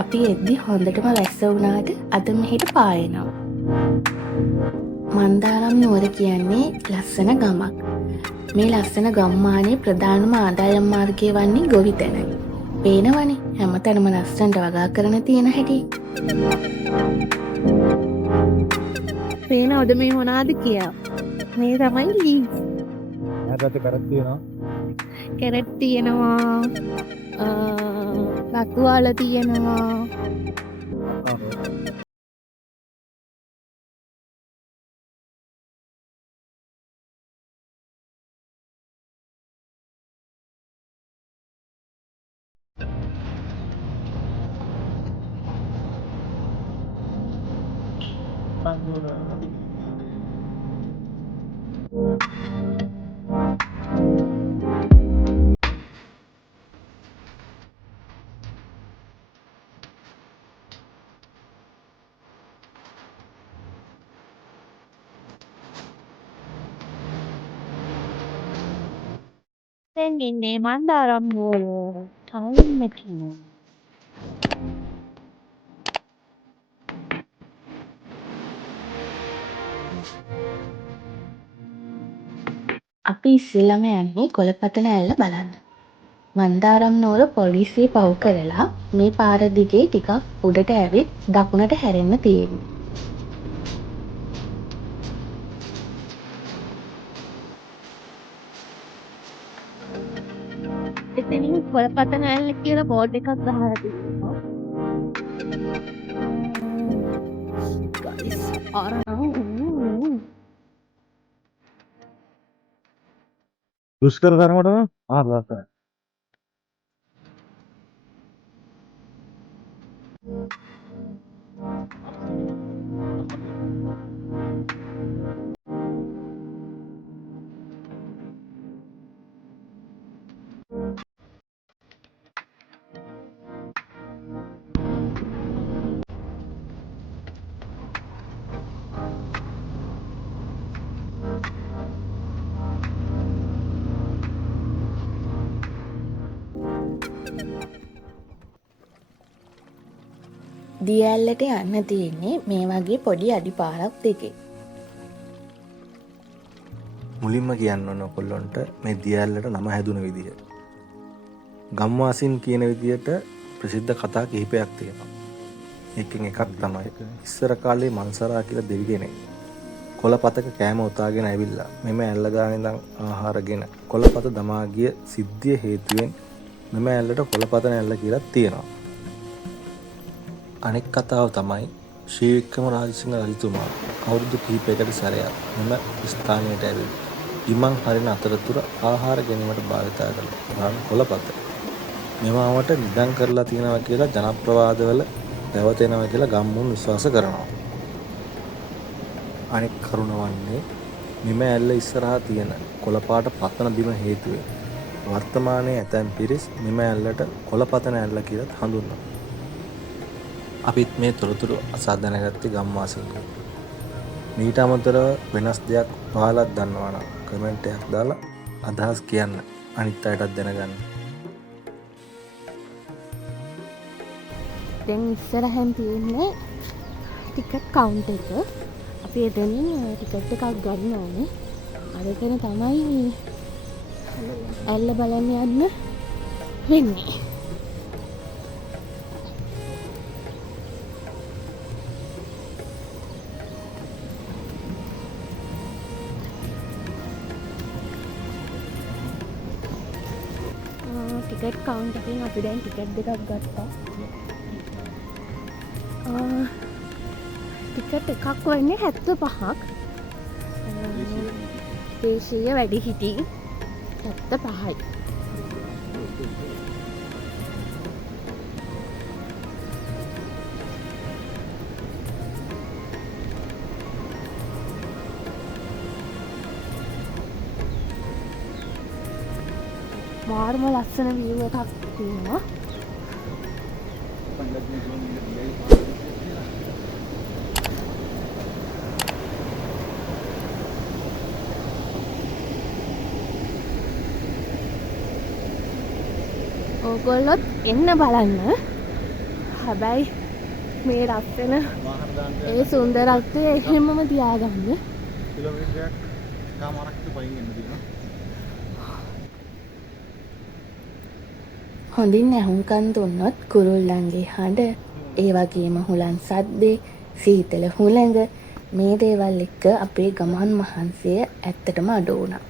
අපි එද්දි හොඳටම වැස්ස වුණාට අද මෙහෙට පායනවා. මන්දාරම් නුවර කියන්නේ ලස්සන ගමක්. මේ ලස්සන ගම්මානයේ ප්‍රධානම ආදායම් මාර්ගය වන්නේ ගොවිතැනයි. පේනවනේ හැමතැනම ලස්සනට වගා කරන තියෙන හැටි. පේනවද මේ මොනවාද කියලා? මේ තමයි ලීව්ස්. නැත්නම් කරත් තියෙනවා. කැරට් තියෙනවා. ලකුවාල තියෙනවා. දැන් ඉන්නේ මන්දාරම් නුවර ටවුන් එකේ. අපි ඉස්සෙල්ලම යන්නේ කොළපතන ඇල්ල බලන්න. මන්දාරම් නුවර පොලිසිය පව් කරලා මේ පාර දිගේ ටිකක් උඩට ඇවිත් දකුණට හැරෙන්න තියෙන්නේ. එතනින් කොළපතන ඇල්ල කියලා බෝඩ් එකක් ගහලා තියෙනවා. ගයිස් දුෂ්කර තරමටම ආහාරය. දියැල්ලට යන්න තියෙන්නේ මේ වගේ පොඩි අඩිපාරක් දෙකේ. මුලින්ම කියන්න ඕන ඔයගොල්ලන්ට මේ දියැල්ලට නම හැදුන විදිය. ගම්වාසීන් කියන විදියට ප්‍රසිද්ධ කතා කිහිපයක් තියෙනවා. එකකින් එකක් තමයි ඉස්සර කාලේ මන්සරා කියලා දෙවි කෙනෙක් කොළපතක කෑම උතාගෙන ඇවිල්ලා මෙම ඇල්ල ගානේ ඉඳන් ආහාරගෙන කොළපත දමා ගිය සිද්ධිය හේතුවෙන් මෙම ඇල්ලට කොළපතන ඇල්ල කියලා තියෙනවා. අනෙක් කතාව තමයි ශ්‍රී වික්‍රම රාජසිංහ රජතුමා අවුරුදු කිහිපයකට සැරයක් මෙම ස්ථානයට ඇවිත් ඉමන් හරින අතරතුර ආහාර ගැනීමට භාවිතා කළ කොළපත මෙමාවට නිදන් කරලා තියෙනවා කියලා ජනප්‍රවාදවල පැවතෙනවා කියලා ගම්මුන් විශ්වාස කරනවා. අනෙක් කරුණ වන්නේ මෙම ඇල්ල ඉස්සරහා තියෙන කොළපාට පතන බිම හේතුවෙන් වර්තමානයේ ඇතැම් පිරිස් මෙම ඇල්ලට කොළපතන ඇල්ල කියලා හඳුන්වනවා. අපිත් මේ තොරතුරු අසා දැනගත්තේ ගම්වාසීන්ගෙන්. මීට අමතරව වෙනස් දෙයක් ඔයාලත් දන්නවා නම් කමෙන්ට් එකක් දාලා අදහස් කියන්න අනිත් අයටත් දැනගන්න. දැන් ඉස්සරහෙන් තියෙන්නේ ටිකට් කවුන්ටර් එක. අපි එතනින් ටිකට් එකක් ගන්න ඕනේ. අරගෙන තමයි ඇල්ල බලන්න යන්න වෙන්නේ. ටිකට් කවුන්ටර් එකෙන් අපි දැන් ටිකට් දෙකක් ගත්තා. ටිකට් එකක් වෙන්නේ 75ක්. දේශීය වැඩිහිටි 75යි. මාර්ම ලස්සන view එකක් තියෙනවා. ඕගොල්ලොත් එන්න බලන්න. හැබැයි මේ ලස්සන වාහන දාන්න ඒ සුන්දරත්වය එහෙමම තියාගන්න. කිලෝමීටරයක් කමාරක් පයින් එන්න දිනවා. හොඳින් ඇහුම්කන් දුන්නොත් කුරුල්ලන්ගේ හඬ, ඒ වගේම හුලන් සද්දේ, සීතල හුළඟ මේ දේවල් එක්ක අපේ ගමන් මහන්සිය ඇත්තටම අඩු වුණා.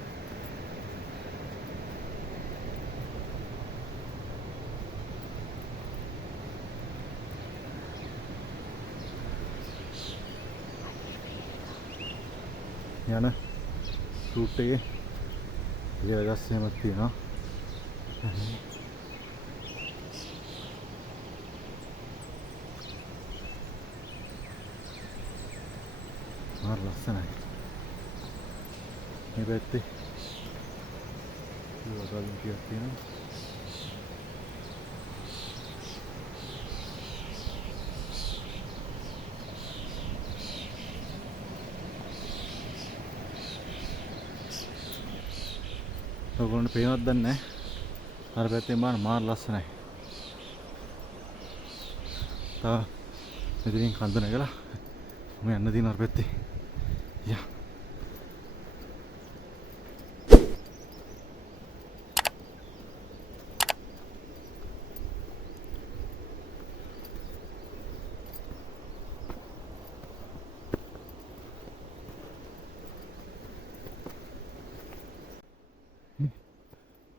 යන රූට් එකේ ඉලගස් එහෙමත් තියෙනවා. මාර ලස්සනයි. මේ පැත්තේ ලෝකල් කියක් තියෙනවා. ඔයගොල්ලන්ට පේනවද දන්නේ නැහැ. අර පැත්තෙන් බලන්න මාර ලස්සනයි. තා මෙතනින් කන්ද නැගලා මම යන්න තියෙන අර පැත්තේ. යා.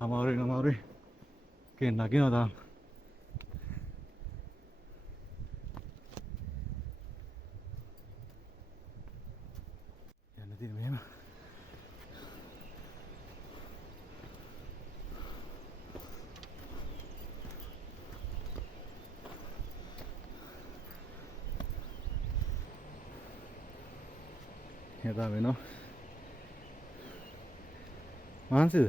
අමාරුයි කේ නගිනවා තාම. යන්න තියෙන මෙහෙම. එදා වෙනවා. මානසිද?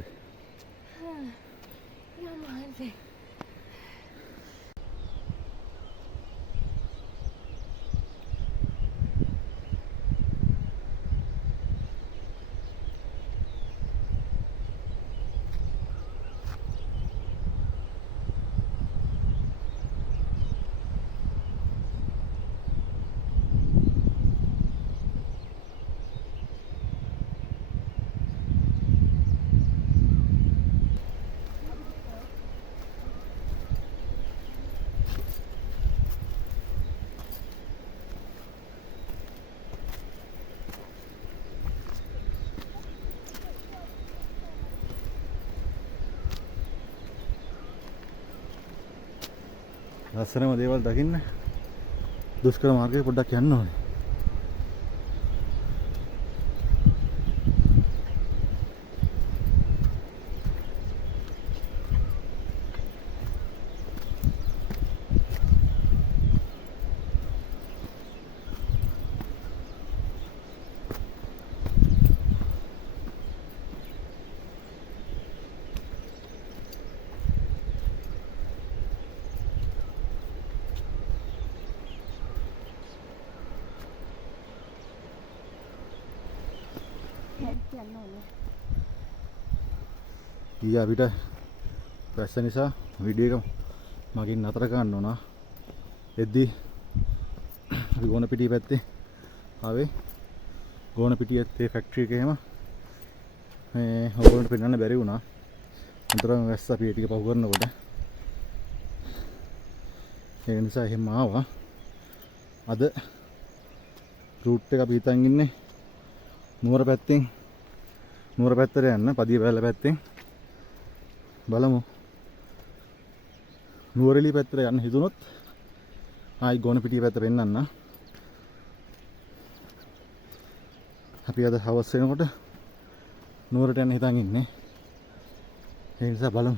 ලස්සනම දේවල් දකින්න දුෂ්කර මාර්ගයේ පොඩ්ඩක් යන්න ඕනේ. ඊයේ අපිට වැස්ස නිසා වීඩියෝ එක මගින් නතර කරන්න ඕන. එද්දි අපි ගෝනපිටිය පැත්තේ ආවේ. ගෝනපිටියේ තේ ෆැක්ටරි එක එහෙම මේ ඔයගොල්ලන්ට පෙන්වන්න බැරි වුණා. අතරම වැස්ස අපි ටික පහු කරනකොට ඒ නිසා එහෙම ආවා. අද රූට් එක අපි හිතන් ඉන්නේ නුවර පැත්තෙන් නුවර පැත්තට යන්න පදිය බැලලා පැත්තෙන් බලමු. නුවරඑළිය පැත්තට යන්න හිතුනොත් ආයි ගෝනපිටිය පැත්ත පෙන්නන්න. අපි අද හවස් වෙනකොට නුවරට යන්න හිතන් ඉන්නේ. ඒ නිසා බලමු.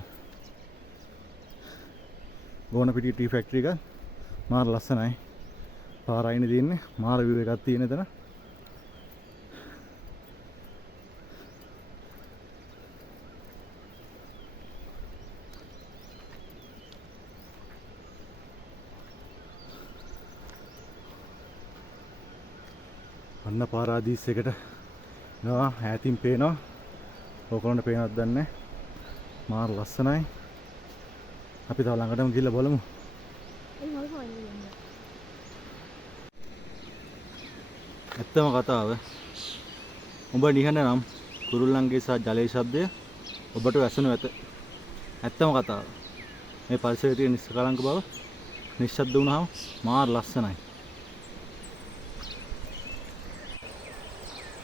ගෝනපිටිය ටී ෆැක්ටරි එක මාර ලස්සනයි. පාර අයිනේ තියෙන්නේ මාර විව් එකක් තියෙන එතන. අන්න පාරාදීස් එකට නවා ඈතින් පේනවා. ඔයගොල්ලන්ට පේනවද දන්නේ නැහැ. මාර ලස්සනයි. අපි තව ළඟටම ගිහිල්ලා බලමු. ඇත්තම කතාව ඔබ නිහඬ නම් කුරුල්ලන්ගේ සහ ජලයේ ශබ්දය ඔබට වැසෙනු ඇත. ඇත්තම කතාව. මේ පරිසරයේ තියෙන නිස්කලංක බව නිශ්ශබ්ද වුණාම මාර ලස්සනයි.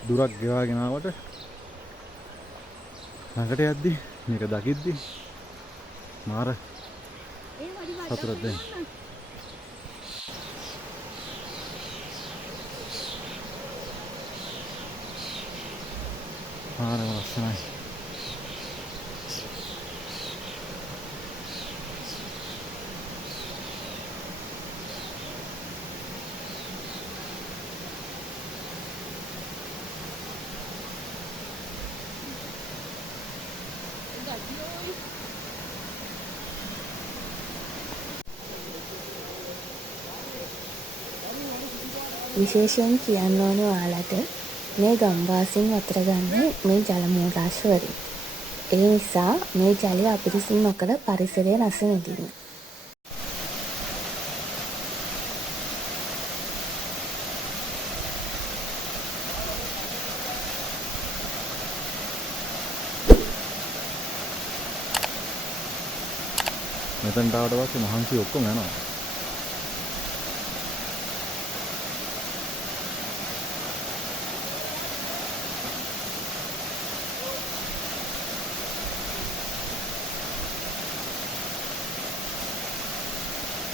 දුරක් ගෙවාගෙන ආවට ළඟට යද්දි මේක දකිද්දි මාර සතුටක් දැනෙනවා. මාරම ලස්සනයි. විශේෂයෙන් කියන්න ඕන ඔයාලට මේ ගම්වාසීන් වතුර ගන්න මේ ජල මූලාශ්‍රවලින්. ඒ නිසා මේ ජලය අපිරිසිදු නොකර පරිසරය රස විඳින්න. මෙතනට ආවට පස්සේ මහන්සි ඔක්කොම යනවා.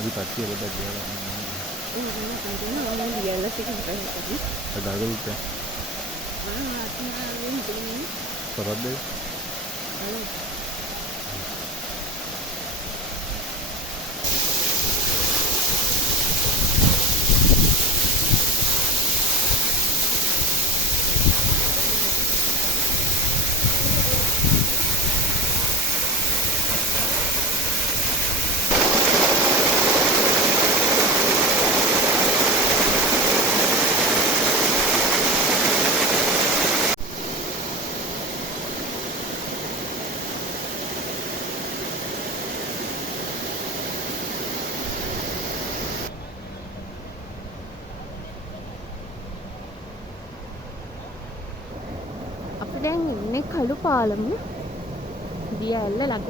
අපි කට්ටිය පොඩ්ඩක් ගියලා අදාගලුත් කරද්ද අපි දැන් ඉන්නේ කළු පාලම දිය ඇල්ල ළඟ.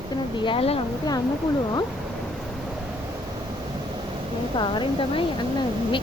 එතන දිය ඇල්ල ළඟට යන්න පුළුවන්. මේ පාරෙන් තමයි යන්න වෙන්නේ.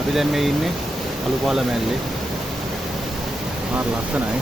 අපි දැන් මේ ඉන්නේ අලුපාල මැල්ලේ. මාර ලස්සනයි.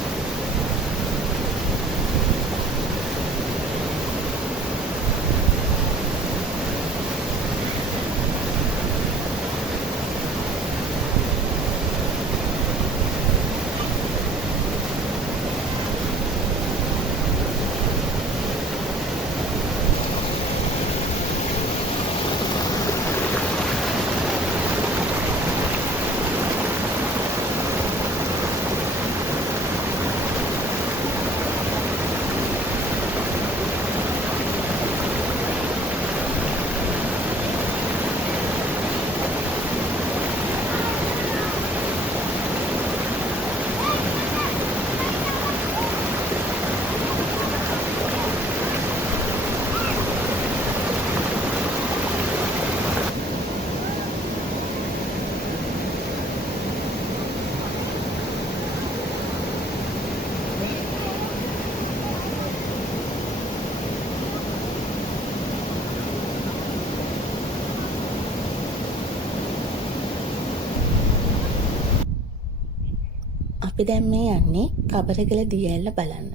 අපි දැන් මේ යන්නේ කබරගල දියඇල්ල බලන්න.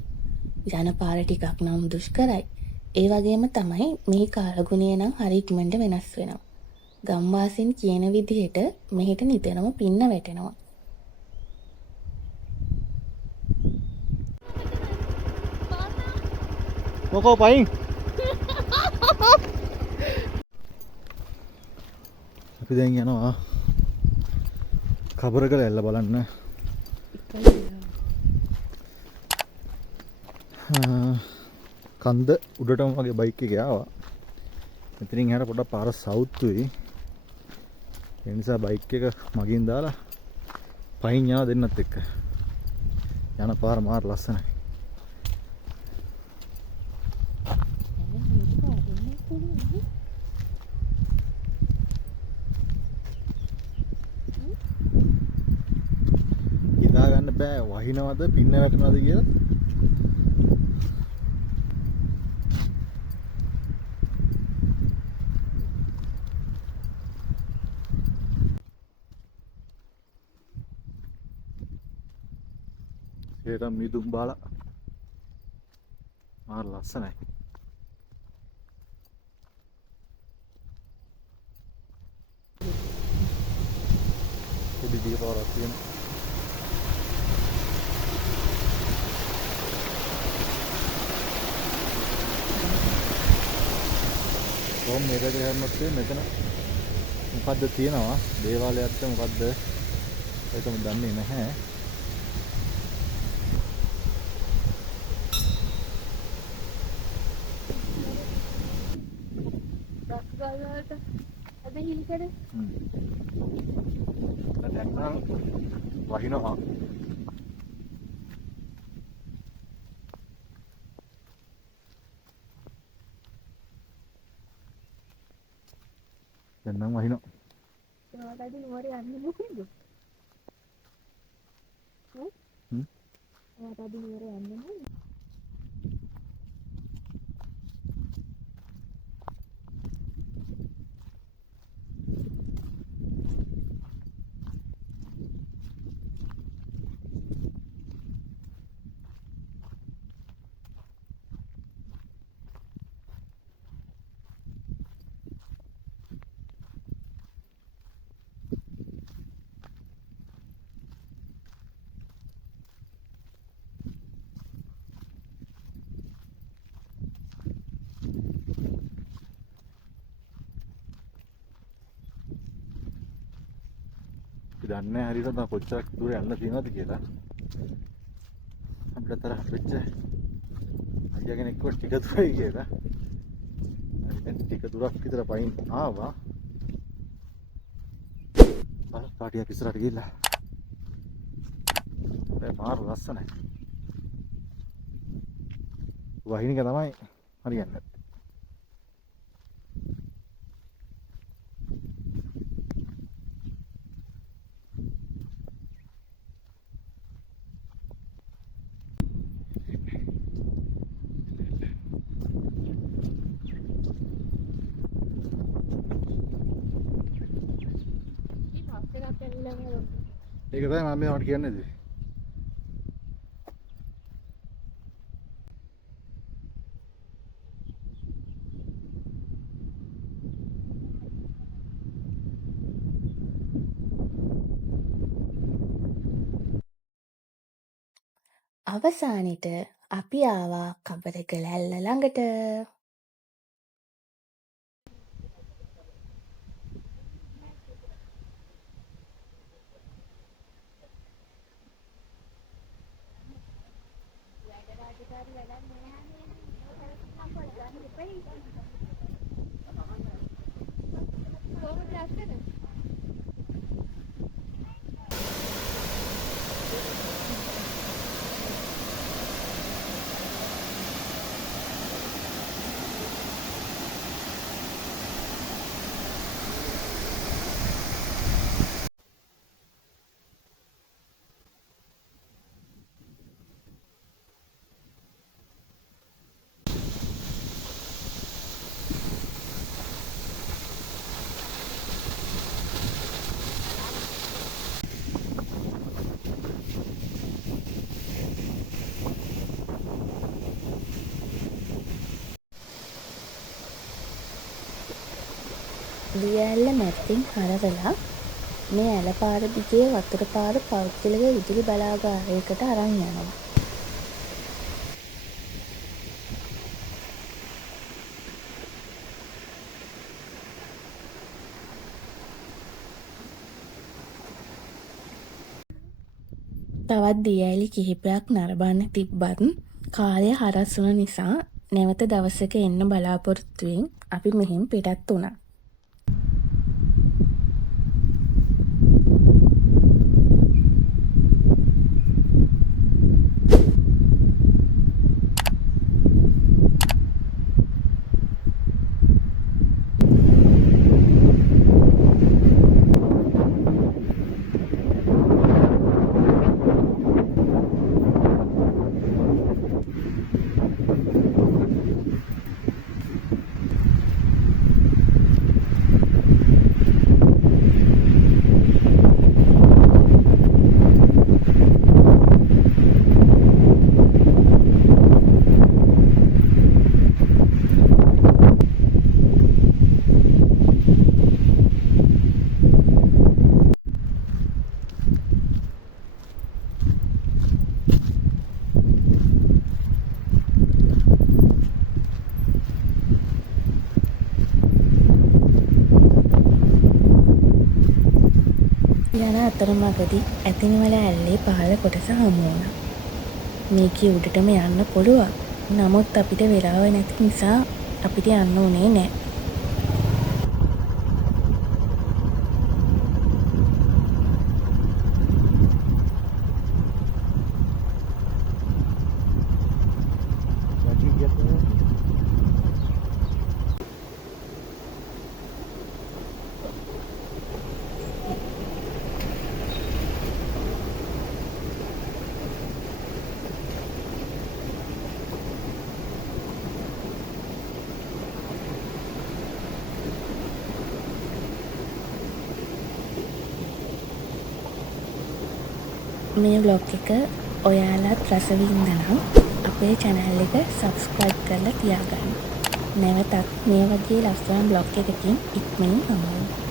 යන පාර ටිකක් නම් දුෂ්කරයි. ඒ වගේම තමයි මේ කාලගුණය නම් හරි ඉක්මනට වෙනස් වෙනවා. ගම්වාසීන් කියන විදිහට මෙහෙට නිතරම පින්න වැටෙනවා. මොකෝ පයින් අපි දැන් යනවා කබරගල ඇල්ල බලන්න. කන්ද උඩටම වගේ බයික් එක ආවා. මෙතනින් එහාට පොඩ්ඩක් පාර සවුත්තුයි. ඒ නිසා බයික් එක මගින් දාලා පයින් යනවා දෙන්නත් එක්ක. යන පාර මාර ලස්සනයි. හිතා ගන්න බෑ වහිනවද පින්න වැටෙනවද කියලා. ඒක මිදුම් බාලා මාර ලස්සනයි. පොඩි දීපාරක් තියෙනවා. කොහොම මේකට හැරෙන්නත් මෙතන මොකද්ද තියෙනවා දේවාලයක්ද මොකද්ද ඒකම දන්නේ නැහැ. දැන් නම් වහිනවා. දැන් නම් වහිනවා. තවදාදී නුවර යන්නේ මොකද? තවදාදී නුවර යන්නේ මොකද? දන්නේ හරියට කොච්චර දුර යන්න තියෙනවද කියලා. අපිට තරහ වෙච්ච අයියා කෙනෙක් කිව්වා ටික දුරයි කියලා. දැන් ටික දුරක් විතර පයින් ආවා. පාටියක් ඉස්සරහට ගිහිල්ලා. දැන් මාර ලස්සනයි. වහින එක තමයි හරියන්නේ. ඒක තමයි මම මේවට කියන්නේ. අවසානෙට අපි ආවා කබරගල ඇල්ල ළඟට. දිය ඇල්ල මැද්දෙන් හරවලා මේ ඇල පාර දිගේ වතුර පාර පෞද්ගලික විදුලි බලාගාරයකට අරන් යනවා. තවත් දිය ඇලි කිහිපයක් නරඹන්න තිබ්බත් කාලය හරස් වුණ නිසා නැවත දවසක එන්න බලාපොරොත්තුවෙන් අපි මෙහෙන් පිටත් වුණා. යන අතරමඟදී ඇතිනිවල ඇල්ලේ පහළ කොටස හමු වුණා. මේකේ උඩටම යන්න පුළුවන්. නමුත් අපිට වෙලාව නැති නිසා අපිට යන්න උනේ නෑ. මේ vlog එක ඔයාලත් රස විඳනම් අපේ channel එක subscribe කරලා තියාගන්න. නැවතත් මේ වගේ ලස්සන vlog එකකින් ඉක්මනින් හමු වෙමු.